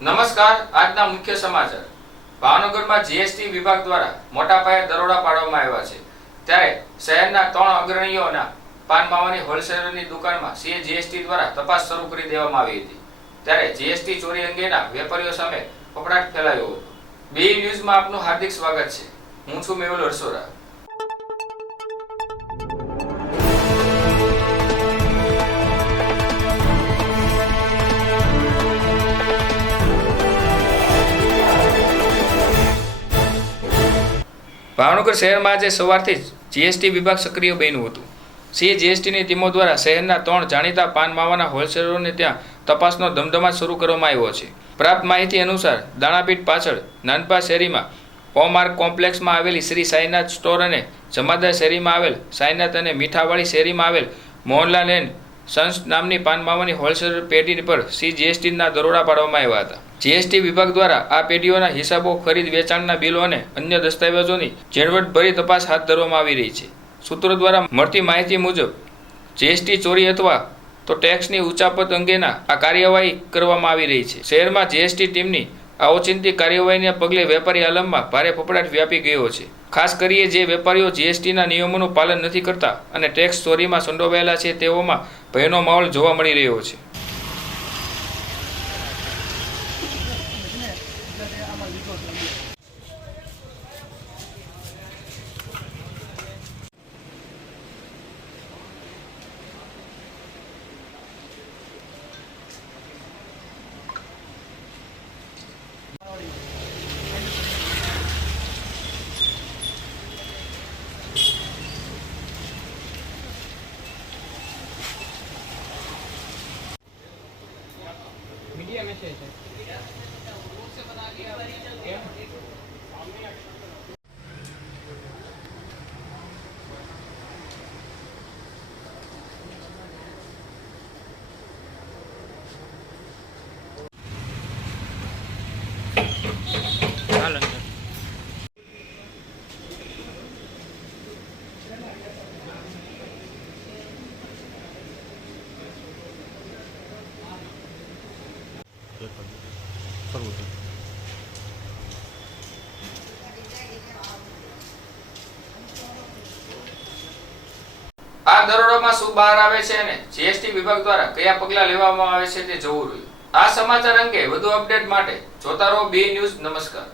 નમસ્કાર, આજના મુખ્ય સમાચાર. ભાવનગરમાં જીએસટી વિભાગ દ્વારા મોટા પાયે દરોડા પાડવામાં આવ્યા છે. ત્યારે શહેરના ત્રણ અગ્રણીઓના પાન માવાની હોલસેલરની દુકાનમાં સીએ જીએસટી દ્વારા તપાસ શરૂ કરી દેવામાં આવી હતી. ત્યારે જીએસટી ચોરી અંગેના વેપારીઓ સામે ફફડાટ ફેલાયો હતો. બે ન્યૂઝમાં આપનું હાર્દિક સ્વાગત છે. હું છું મેહુલ હરસોરા ભાવનગર શહેરમાં આજે સવારથી જ જીએસટી વિભાગ સક્રિય બન્યું હતું. સી જીએસટીની ટીમો દ્વારા શહેરના ત્રણ જાણીતા પાન માવાના હોલસેલરોને ત્યાં તપાસનો ધમધમાટ શરૂ કરવામાં આવ્યો છે. પ્રાપ્ત માહિતી અનુસાર, દાણાપીઠ પાછળ નાનપા શેરીમાં ઓમાર્ક કોમ્પ્લેક્સમાં આવેલી શ્રી સાઈનાથ સ્ટોર અને જમાદાર શેરીમાં આવેલ સાઈનાથ અને મીઠાવાળી શેરીમાં આવેલ મોહનલાલ એન્ડ સન્સ નામની પાન માવાની હોલસેલર પેઢી પર સી જીએસટીના દરોડા પાડવામાં આવ્યા હતા. જીએસટી વિભાગ દ્વારા આ પેઢીઓના હિસાબો, ખરીદ, વેચાણના બિલો અને અન્ય દસ્તાવેજોની ઝીણવટભરી તપાસ હાથ ધરવામાં આવી રહી છે. સૂત્રો દ્વારા મળતી માહિતી મુજબ જીએસટી ચોરી અથવા તો ટેક્સની ઉચાપત અંગેના આ કાર્યવાહી કરવામાં આવી રહી છે. શહેરમાં જીએસટી ટીમની આ ઓચિંતી કાર્યવાહીને પગલે વેપારી આલમમાં ભારે ફફડાટ વ્યાપી ગયો છે. ખાસ કરીએ જે વેપારીઓ જીએસટીના નિયમોનું પાલન નથી કરતા અને ટેક્સ ચોરીમાં સંડોવાયેલા છે તેઓમાં ભયનો માહોલ જોવા મળી રહ્યો છે. मीडिया में से है આ દરોડામાં શું બહાર આવે છે અને જીએસટી વિભાગ દ્વારા કયા પગલાં લેવામાં આવે છે તે જોવું રહ્યું. આ સમાચાર અંગે વધુ અપડેટ માટે જોતા રહો બી ન્યૂઝ નમસ્કાર.